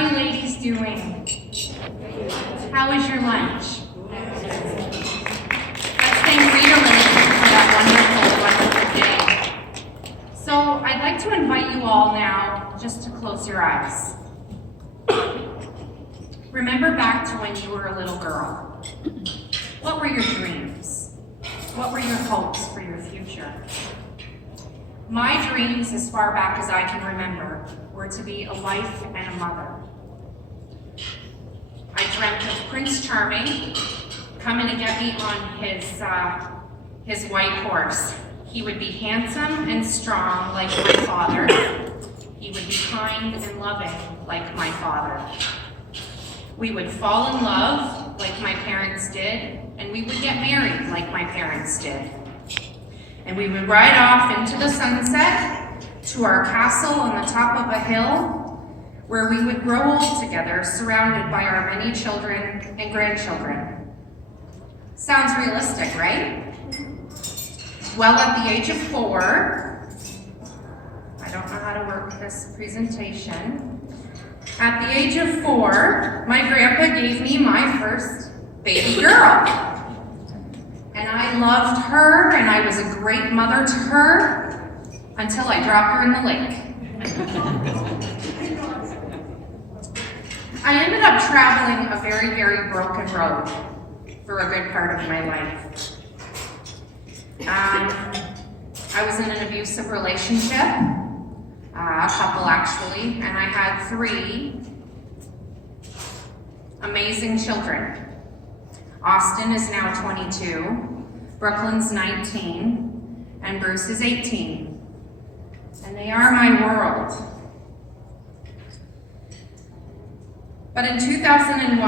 are you ladies doing? How was your lunch? Let's thank Rita really for that wonderful day. So I'd like to invite you all now just to close your eyes. Remember back to when you were a little girl. What were your dreams? What were your hopes for your future? My dreams, as far back as I can remember, were to be a wife and a mother. I dreamt of Prince Charming coming to get me on his white horse. He would be handsome and strong like my father. He would be kind and loving like my father. We would fall in love like my parents did, and we would get married like my parents did. And we would ride off into the sunset to our castle on the top of a hill, where we would grow old together, surrounded by our many children and grandchildren. Sounds realistic, right? Well, at the age of 4, I don't know how to work this presentation. At the age of 4, my grandpa gave me my first baby girl. And I loved her, and I was a great mother to her until I dropped her in the lake. I ended up traveling a very, very broken road for a good part of my life. I was in an abusive relationship, a couple actually, and I had 3 amazing children. Austin is now 22, Brooklyn's 19, and Bruce is 18. And they are my world. But in 2001,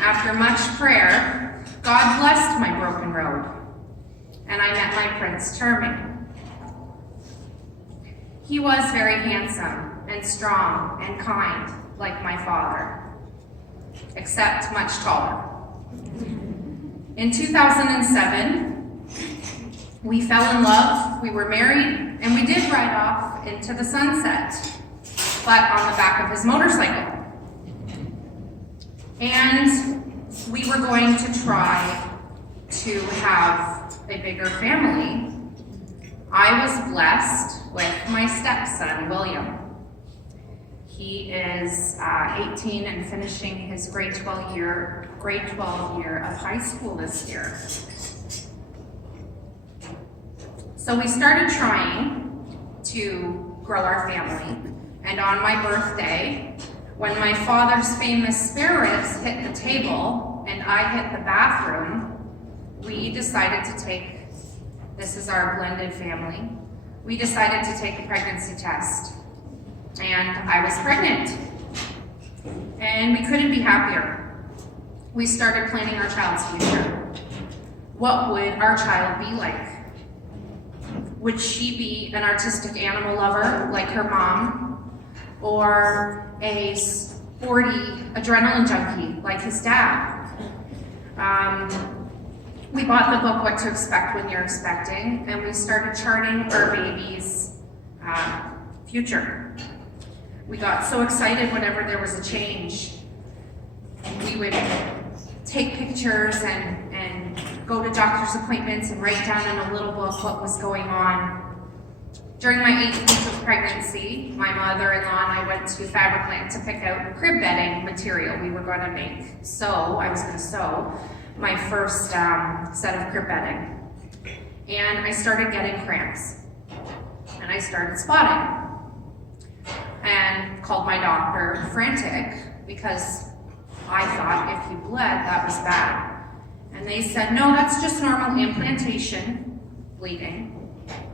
after much prayer, God blessed my broken road, and I met my Prince Charming. He was very handsome and strong and kind, like my father, except much taller. In 2007, we fell in love, we were married, and we did ride off into the sunset, but on the back of his motorcycle. And we were going to try to have a bigger family. I was blessed with my stepson, William. He is 18 and finishing his grade 12 year of high school this year. So we started trying to grow our family, and on my birthday, when my father's famous spare ribs hit the table and I hit the bathroom, we decided to take, this is our blended family, we decided to take a pregnancy test. And I was pregnant. And we couldn't be happier. We started planning our child's future. What would our child be like? Would she be an artistic animal lover like her mom? Or a sporty adrenaline junkie like his dad? We bought the book What to Expect When You're Expecting, and we started charting our baby's future. We got so excited whenever there was a change. We would take pictures and go to doctor's appointments and write down in a little book what was going on. During my 8th week of pregnancy, my mother-in-law and I went to Fabricland to pick out crib bedding material we were going to make. I was going to sew my first set of crib bedding. And I started getting cramps. And I started spotting. And called my doctor frantic because I thought if you bled, that was bad. And they said, no, that's just normal implantation bleeding.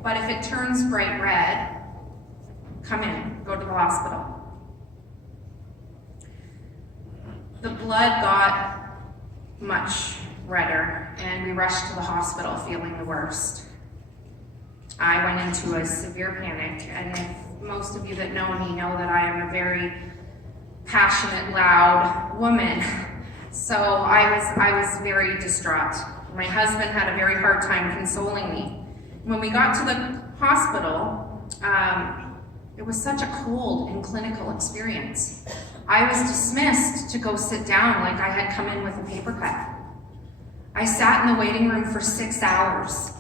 But if it turns bright red, come in, go to the hospital. The blood got much redder, and we rushed to the hospital feeling the worst. I went into a severe panic, and if most of you that know me know that I am a very passionate, loud woman. So I was very distraught. My husband had a very hard time consoling me. When we got to the hospital, It was such a cold and clinical experience. I was dismissed to go sit down like I had come in with a paper cut. I sat in the waiting room for 6 hours.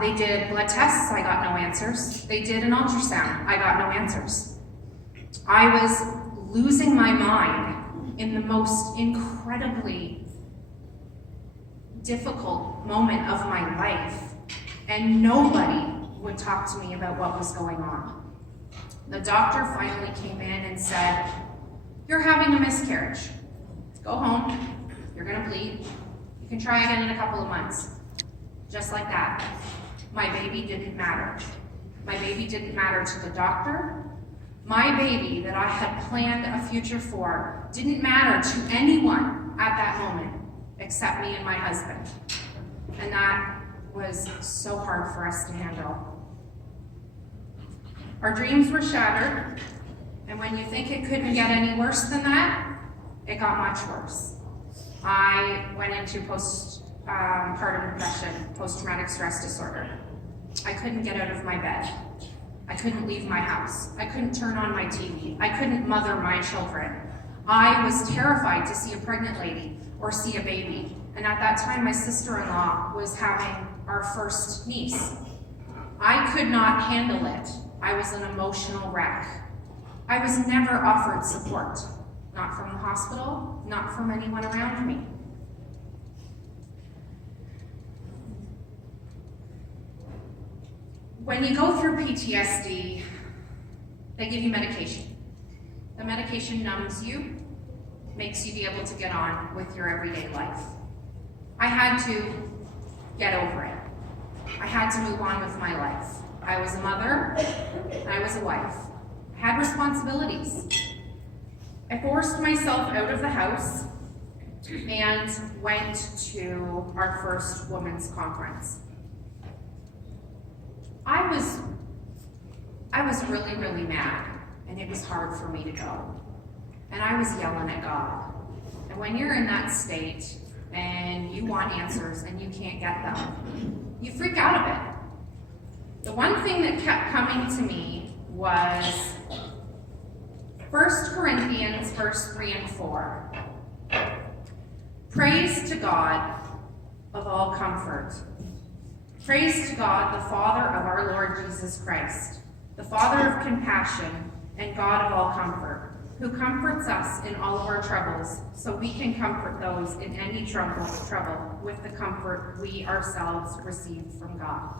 They did blood tests, I got no answers. They did an ultrasound, I got no answers. I was losing my mind in the most incredibly difficult moment of my life, and nobody would talk to me about what was going on. The doctor finally came in and said, "You're having a miscarriage. Go home, you're gonna bleed. You can try again in a couple of months." Just like that. My baby didn't matter. My baby didn't matter to the doctor. My baby that I had planned a future for didn't matter to anyone at that moment except me and my husband. And that was so hard for us to handle. Our dreams were shattered, and when you think it couldn't get any worse than that, it got much worse. I went into postpartum depression, post-traumatic stress disorder. I couldn't get out of my bed. I couldn't leave my house. I couldn't turn on my TV. I couldn't mother my children. I was terrified to see a pregnant lady or see a baby. And at that time, my sister-in-law was having our first niece. I could not handle it. I was an emotional wreck. I was never offered support, not from the hospital, not from anyone around me. When you go through PTSD, they give you medication. The medication numbs you, makes you be able to get on with your everyday life. I had to get over it. I had to move on with my life. I was a mother, I was a wife. I had responsibilities. I forced myself out of the house and went to our first women's conference. I was really, really mad, and it was hard for me to go. And I was yelling at God. And when you're in that state and you want answers and you can't get them, you freak out a bit. The one thing that kept coming to me was 1 Corinthians verse 3 and 4. Praise to God of all comfort. Praise to God, the Father of our Lord Jesus Christ, the Father of compassion and God of all comfort, who comforts us in all of our troubles, so we can comfort those in any trouble with the comfort we ourselves receive from God.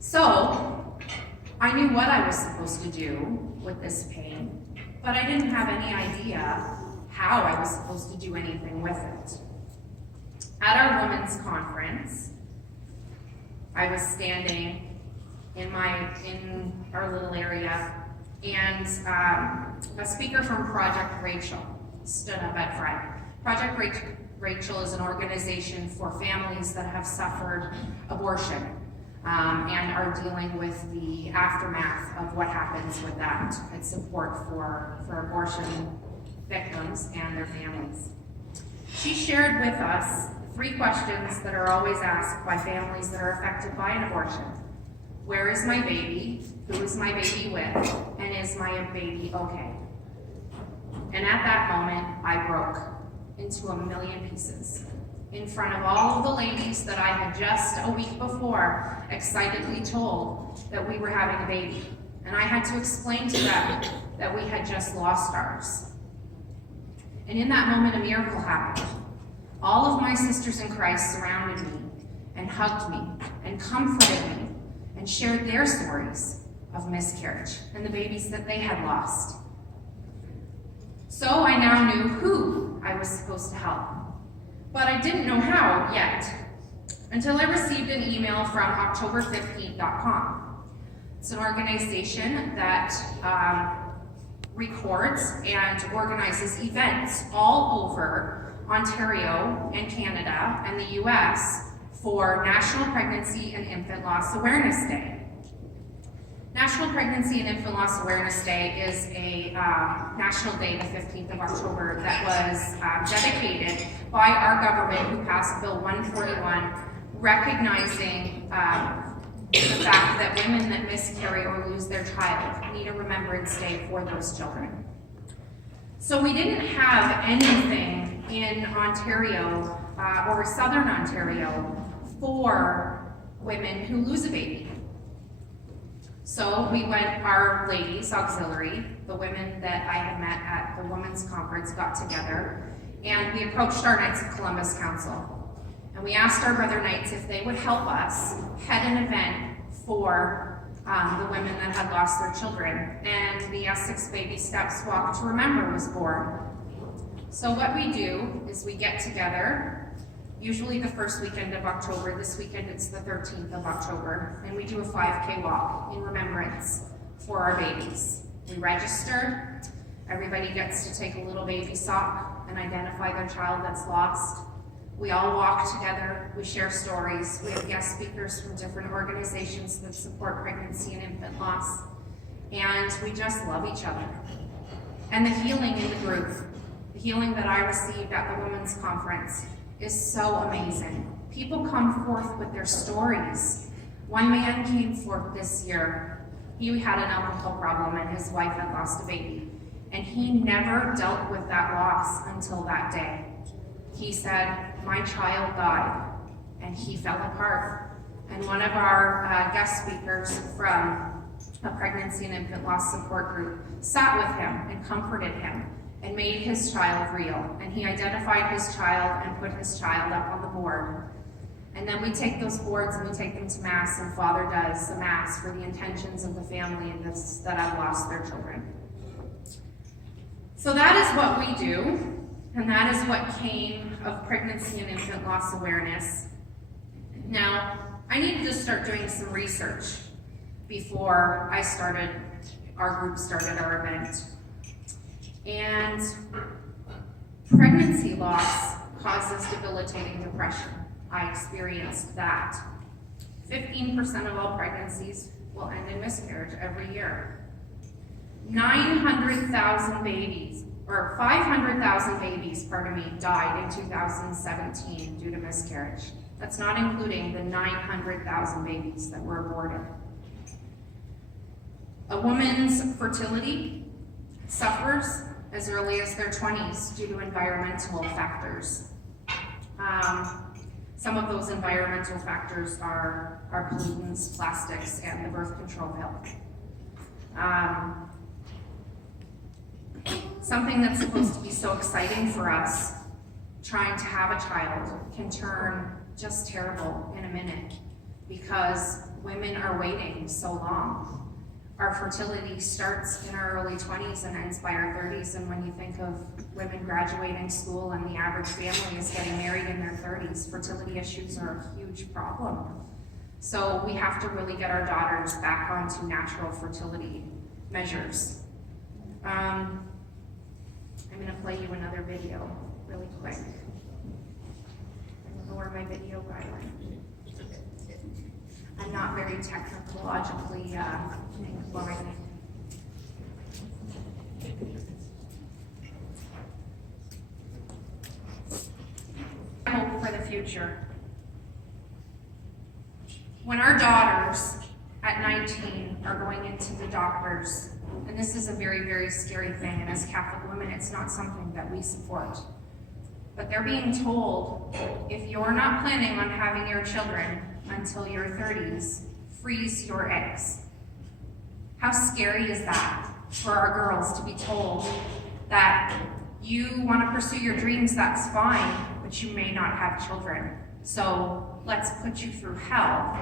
So, I knew what I was supposed to do with this pain, but I didn't have any idea how I was supposed to do anything with it. At our women's conference, I was standing in our little area, and a speaker from Project Rachel stood up at front. Project Rachel is an organization for families that have suffered abortion and are dealing with the aftermath of what happens with that. It's support for abortion victims and their families. She shared with us 3 questions that are always asked by families that are affected by an abortion. Where is my baby? Who is my baby with? And is my baby okay? And at that moment, I broke into a million pieces in front of all of the ladies that I had just a week before excitedly told that we were having a baby. And I had to explain to them that we had just lost ours. And in that moment, a miracle happened. All of my sisters in Christ surrounded me and hugged me and comforted me and shared their stories of miscarriage and the babies that they had lost. So I now knew who I was supposed to help, but I didn't know how yet until I received an email from October15.com. It's an organization that records and organizes events all over Ontario and Canada and the US for National Pregnancy and Infant Loss Awareness Day. National Pregnancy and Infant Loss Awareness Day is a national day, the 15th of October, that was dedicated by our government, who passed Bill 141, recognizing the fact that women that miscarry or lose their child need a Remembrance Day for those children. So we didn't have anything in Ontario or Southern Ontario for women who lose a baby. So we went, our ladies auxiliary, the women that I had met at the women's conference, got together, and we approached our Knights of Columbus Council. And we asked our brother Knights if they would help us head an event for the women that had lost their children. And the Essex Baby Steps Walk to Remember was born. So what we do is we get together, usually the first weekend of October. This weekend it's the 13th of October, and we do a 5K walk in remembrance for our babies. We register, everybody gets to take a little baby sock and identify their child that's lost. We all walk together, we share stories, we have guest speakers from different organizations that support pregnancy and infant loss, and we just love each other. And the healing in the group, the healing that I received at the women's conference is so amazing. People come forth with their stories. One man came forth this year. He had an alcohol problem and his wife had lost a baby, and he never dealt with that loss until that day. He said, my child died, and he fell apart. And one of our guest speakers from a pregnancy and infant loss support group sat with him and comforted him and made his child real. And he identified his child and put his child up on the board. And then we take those boards and we take them to Mass, and Father does the Mass for the intentions of the family that have lost their children. So that is what we do. And that is what came of pregnancy and infant loss awareness. Now, I needed to start doing some research before our group started our event. And pregnancy loss causes debilitating depression. I experienced that. 15% of all pregnancies will end in miscarriage every year. 900,000 babies, or 500,000 babies, died in 2017 due to miscarriage. That's not including the 900,000 babies that were aborted. A woman's fertility suffers as early as their 20s due to environmental factors. Some of those environmental factors are pollutants, plastics, and the birth control pill. Something that's supposed to be so exciting for us, trying to have a child, can turn just terrible in a minute because women are waiting so long. Our fertility starts in our early 20s and ends by our 30s, and when you think of women graduating school and the average family is getting married in their 30s, fertility issues are a huge problem. So we have to really get our daughters back onto natural fertility measures. I'm going to play you another video really quick. I don't know where my video guy went. I'm not very technologically inclined. Hope for the future. When our daughters at 19 are going into the doctors, and this is a very, very scary thing, and as Catholic women, it's not something that we support. But they're being told, if you're not planning on having your children until your 30s, freeze your eggs. How scary is that for our girls to be told that you want to pursue your dreams, that's fine, but you may not have children. So let's put you through hell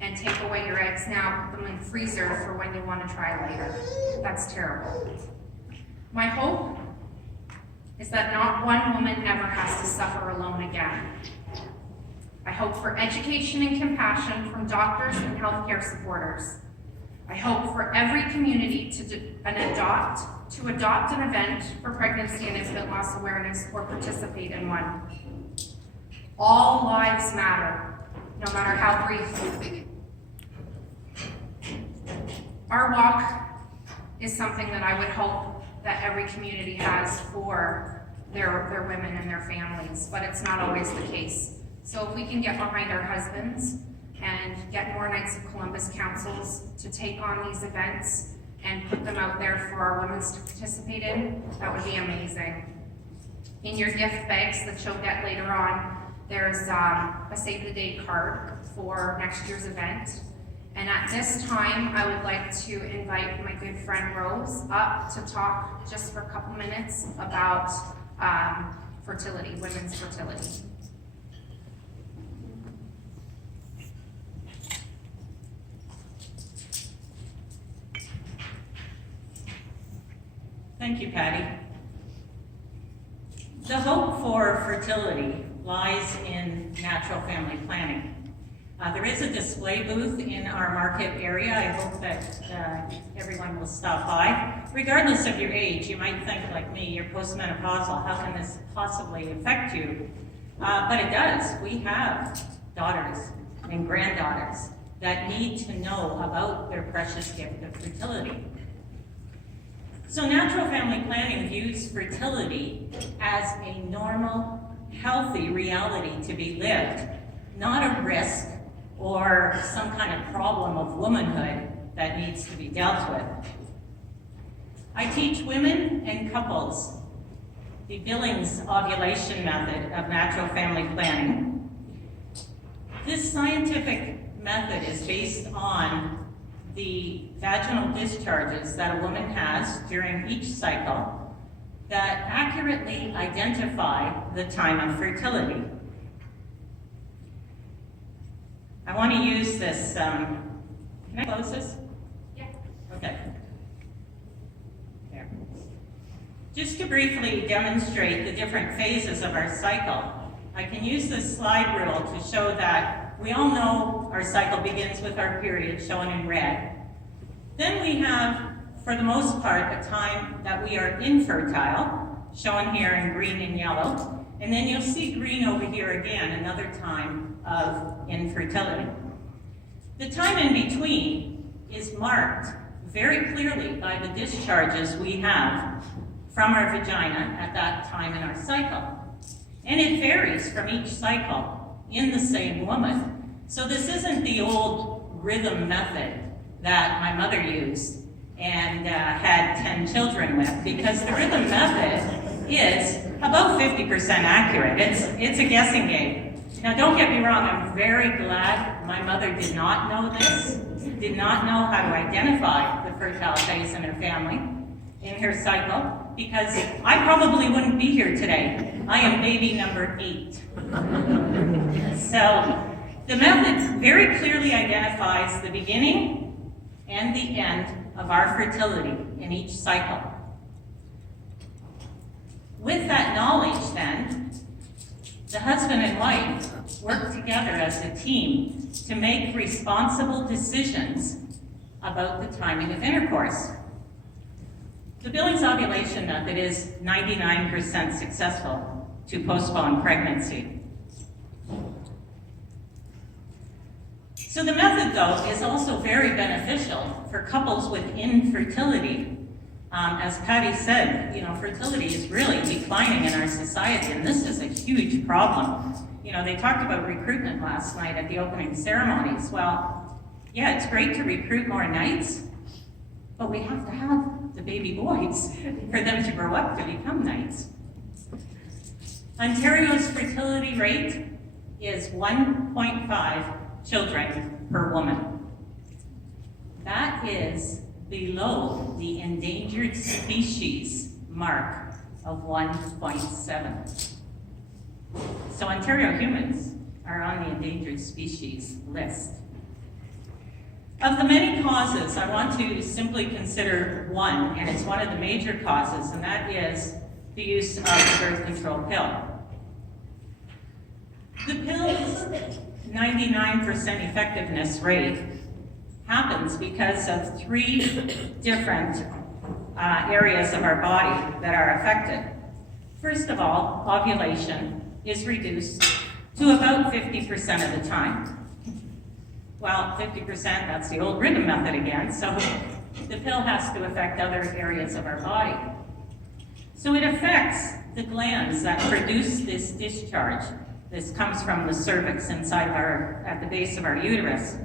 and take away your eggs now, put them in the freezer for when you want to try later. That's terrible. My hope is that not one woman ever has to suffer alone again. I hope for education and compassion from doctors and healthcare supporters. I hope for every community to adopt an event for pregnancy and infant loss awareness or participate in one. All lives matter, no matter how brief. Our walk is something that I would hope that every community has for their women and their families, but it's not always the case. So if we can get behind our husbands and get more Knights of Columbus councils to take on these events and put them out there for our women to participate in, that would be amazing. In your gift bags that you'll get later on, there's a save the date card for next year's event. And at this time, I would like to invite my good friend Rose up to talk just for a couple minutes about fertility, women's fertility. Thank you, Patty. The hope for fertility lies in natural family planning. There is a display booth in our market area. I hope that everyone will stop by. Regardless of your age, you might think like me, you're postmenopausal, how can this possibly affect you? But it does. We have daughters and granddaughters that need to know about their precious gift of fertility. So natural family planning views fertility as a normal, healthy reality to be lived, not a risk or some kind of problem of womanhood that needs to be dealt with. I teach women and couples the Billings ovulation method of natural family planning. This scientific method is based on the vaginal discharges that a woman has during each cycle that accurately identify the time of fertility. I want to use this, can I close this? Yeah. Okay. There. Just to briefly demonstrate the different phases of our cycle, I can use this slide rule to show that we all know our cycle begins with our period, shown in red. Then we have, for the most part, a time that we are infertile, shown here in green and yellow. And then you'll see green over here again, another time of infertility. The time in between is marked very clearly by the discharges we have from our vagina at that time in our cycle. And it varies from each cycle in the same woman. So this isn't the old rhythm method that my mother used and had 10 children with, because the rhythm method is about 50% accurate. It's a guessing game. Now don't get me wrong, I'm very glad my mother did not know this, did not know how to identify the fertile phase in her family, in her cycle, because I probably wouldn't be here today. I am baby number 8. So the method very clearly identifies the beginning and the end of our fertility in each cycle. With that knowledge then, the husband and wife work together as a team to make responsible decisions about the timing of intercourse. The Billings ovulation method is 99% successful to postpone pregnancy. So the method, though, is also very beneficial for couples with infertility. As Patty said, fertility is really declining in our society, and this is a huge problem. They talked about recruitment last night at the opening ceremonies. Well, yeah, it's great to recruit more knights, but we have to have the baby boys for them to grow up to become knights. Ontario's fertility rate is 1.5 children per woman. That is below the endangered species mark of 1.7. So Ontario humans are on the endangered species list. Of the many causes, I want to simply consider one, and it's one of the major causes, and that is the use of the birth control pill. The pill's 99% effectiveness rate happens because of 3 different areas of our body that are affected. First of all, ovulation is reduced to about 50% of the time. Well, 50%, that's the old rhythm method again, so the pill has to affect other areas of our body. So it affects the glands that produce this discharge, This comes from the cervix inside of at the base of our uterus.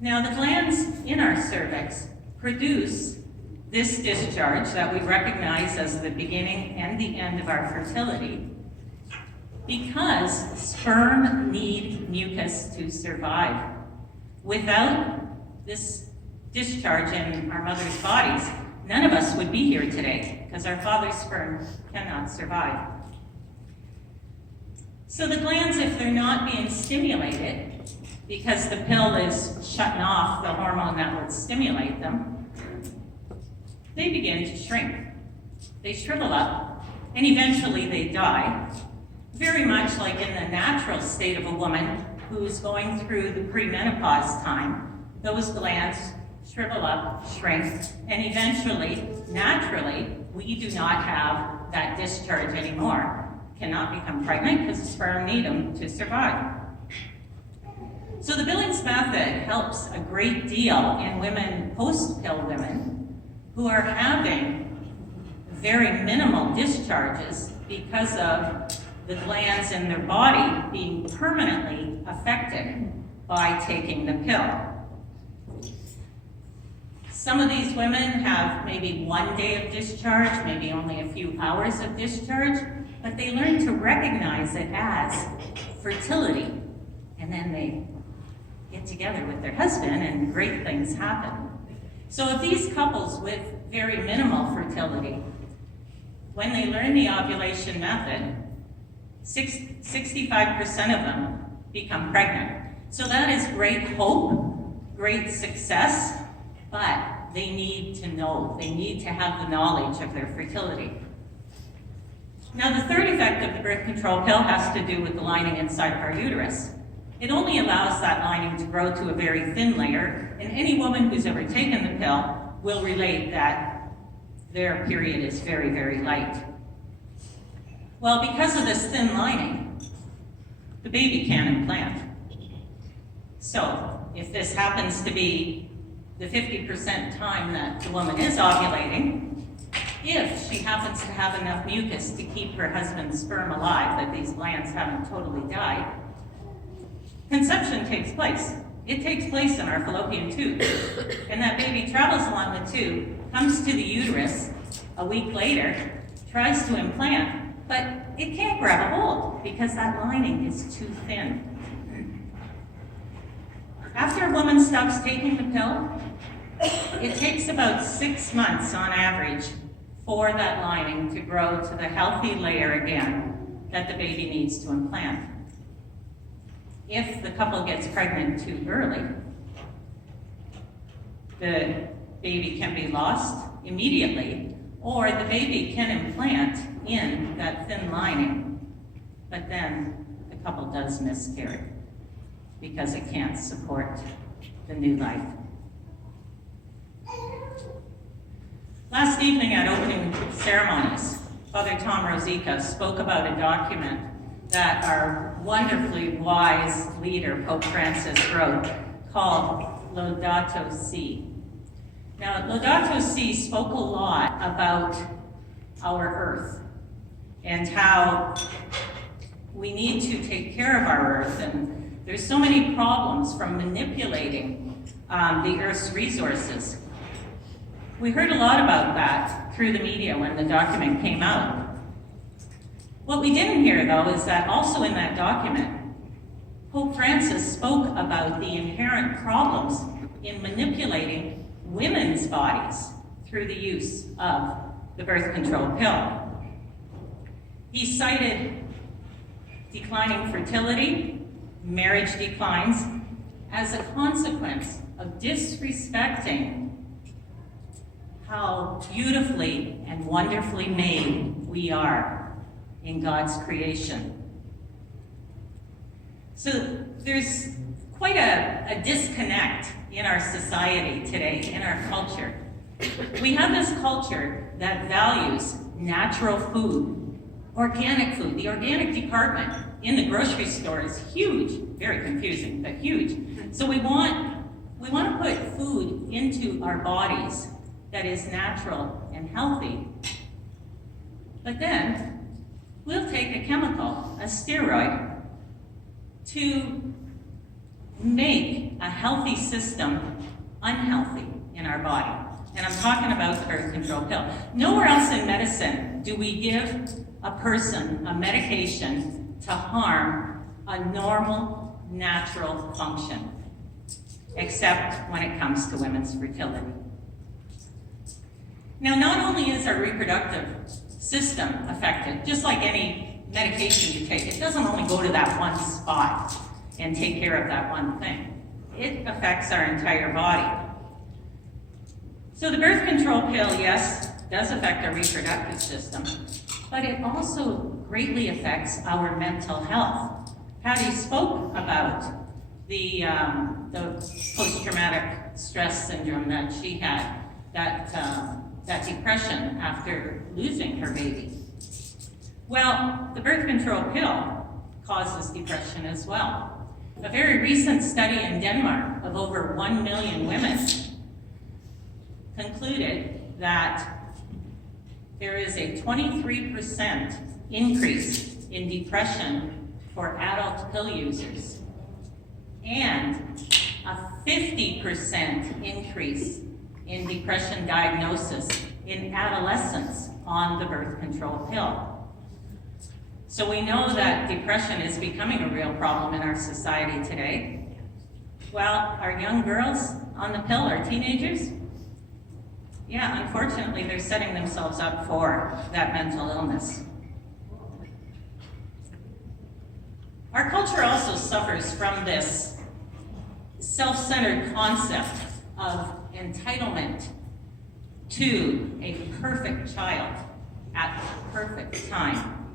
Now the glands in our cervix produce this discharge that we recognize as the beginning and the end of our fertility because sperm need mucus to survive. Without this discharge in our mother's bodies, none of us would be here today because our father's sperm cannot survive. So the glands, if they're not being stimulated, because the pill is shutting off the hormone that would stimulate them, they begin to shrink. They shrivel up, and eventually they die, very much like in the natural state of a woman who's going through the premenopause time. Those glands shrivel up, shrink, and eventually, naturally, we do not have that discharge anymore. Cannot become pregnant because the sperm need them to survive. So the Billings method helps a great deal in women, post-pill women, who are having very minimal discharges because of the glands in their body being permanently affected by taking the pill. Some of these women have maybe 1 day of discharge, maybe only a few hours of discharge, but they learn to recognize it as fertility, and then they get together with their husband and great things happen. So of these couples with very minimal fertility, when they learn the ovulation method, 65% of them become pregnant. So that is great hope, great success, but they need to know, they need to have the knowledge of their fertility. Now the third effect of the birth control pill has to do with the lining inside of our uterus. It only allows that lining to grow to a very thin layer, and any woman who's ever taken the pill will relate that their period is very, very light. Well, because of this thin lining, the baby can't implant. So, if this happens to be the 50% time that the woman is ovulating, if she happens to have enough mucus to keep her husband's sperm alive, that these glands haven't totally died, conception takes place. It takes place in our fallopian tube. And that baby travels along the tube, comes to the uterus a week later, tries to implant, but it can't grab a hold because that lining is too thin. After a woman stops taking the pill, it takes about 6 months on average for that lining to grow to the healthy layer again that the baby needs to implant. If the couple gets pregnant too early, the baby can be lost immediately, or the baby can implant in that thin lining, but then the couple does miscarry because it can't support the new life. Last evening at opening ceremonies, Father Tom Rosica spoke about a document that our wonderfully wise leader, Pope Francis, wrote called Laudato Si. Now, Laudato Si spoke a lot about our earth and how we need to take care of our earth, and there's so many problems from manipulating the earth's resources. We heard a lot about that through the media when the document came out. What we didn't hear, though, is that also in that document, Pope Francis spoke about the inherent problems in manipulating women's bodies through the use of the birth control pill. He cited declining fertility, marriage declines, as a consequence of disrespecting how beautifully and wonderfully made we are in God's creation. So there's quite a disconnect in our society today, in our culture. We have this culture that values natural food, organic food. The organic department in the grocery store is huge, very confusing, but huge. So we want to put food into our bodies that is natural and healthy. But then we'll take a chemical, a steroid, to make a healthy system unhealthy in our body. And I'm talking about the birth control pill. Nowhere else in medicine do we give a person a medication to harm a normal, natural function, except when it comes to women's fertility. Now, not only is our reproductive system affected, just like any medication you take, it doesn't only go to that one spot and take care of that one thing. It affects our entire body. So the birth control pill, yes, does affect our reproductive system, but it also greatly affects our mental health. Patty spoke about the post-traumatic stress syndrome that she had, that depression after losing her baby. Well, the birth control pill causes depression as well. A very recent study in Denmark of over 1 million women concluded that there is a 23% increase in depression for adult pill users and a 50% increase in depression diagnosis in adolescents on the birth control pill. So we know that depression is becoming a real problem in our society today. Well, our young girls on the pill are teenagers. Yeah, unfortunately, they're setting themselves up for that mental illness. Our culture also suffers from this self-centered concept of entitlement to a perfect child at the perfect time.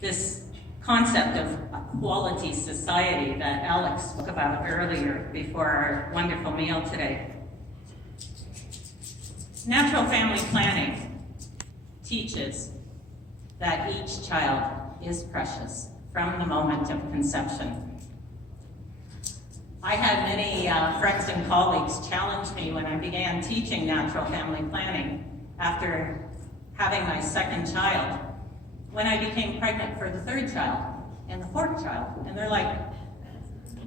This concept of a quality society that Alex spoke about earlier before our wonderful meal today. Natural family planning teaches that each child is precious from the moment of conception. I had many friends and colleagues challenge me when I began teaching natural family planning after having my second child, when I became pregnant for the third child and the fourth child. And they're like,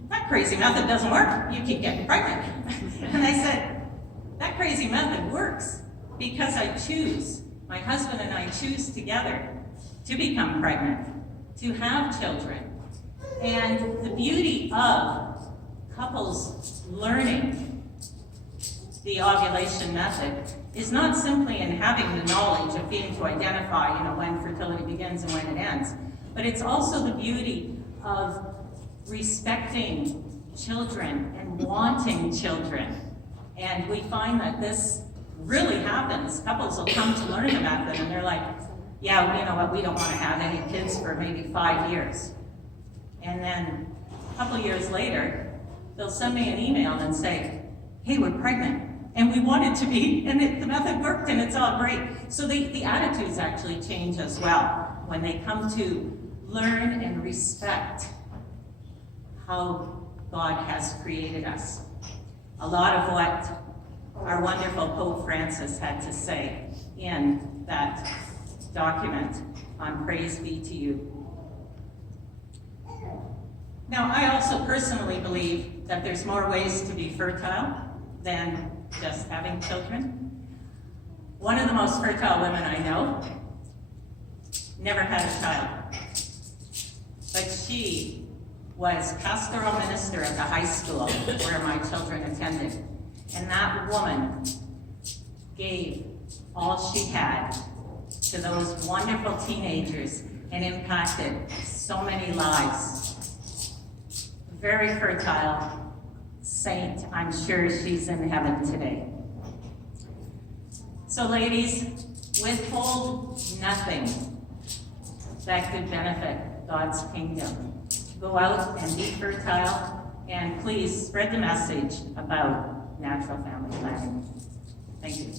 that crazy method doesn't work. You keep getting pregnant. And I said, that crazy method works because I choose, my husband and I choose together to become pregnant, to have children. And the beauty of couples learning the ovulation method is not simply in having the knowledge of being to identify, when fertility begins and when it ends, but it's also the beauty of respecting children and wanting children. And we find that this really happens. Couples will come to learn the method and they're like, yeah, you know what, we don't want to have any kids for maybe 5 years. And then a couple years later, they'll send me an email and say, hey, we're pregnant. And we wanted to be, and the method worked, and it's all great. So the attitudes actually change as well when they come to learn and respect how God has created us. A lot of what our wonderful Pope Francis had to say in that document on Praise Be to You. Now, I also personally believe that there's more ways to be fertile than just having children. One of the most fertile women I know never had a child, but she was pastoral minister at the high school where my children attended. And that woman gave all she had to those wonderful teenagers and impacted so many lives. Very fertile saint. I'm sure she's in heaven today. So ladies, withhold nothing that could benefit God's kingdom. Go out and be fertile, and please spread the message about natural family planning. Thank you.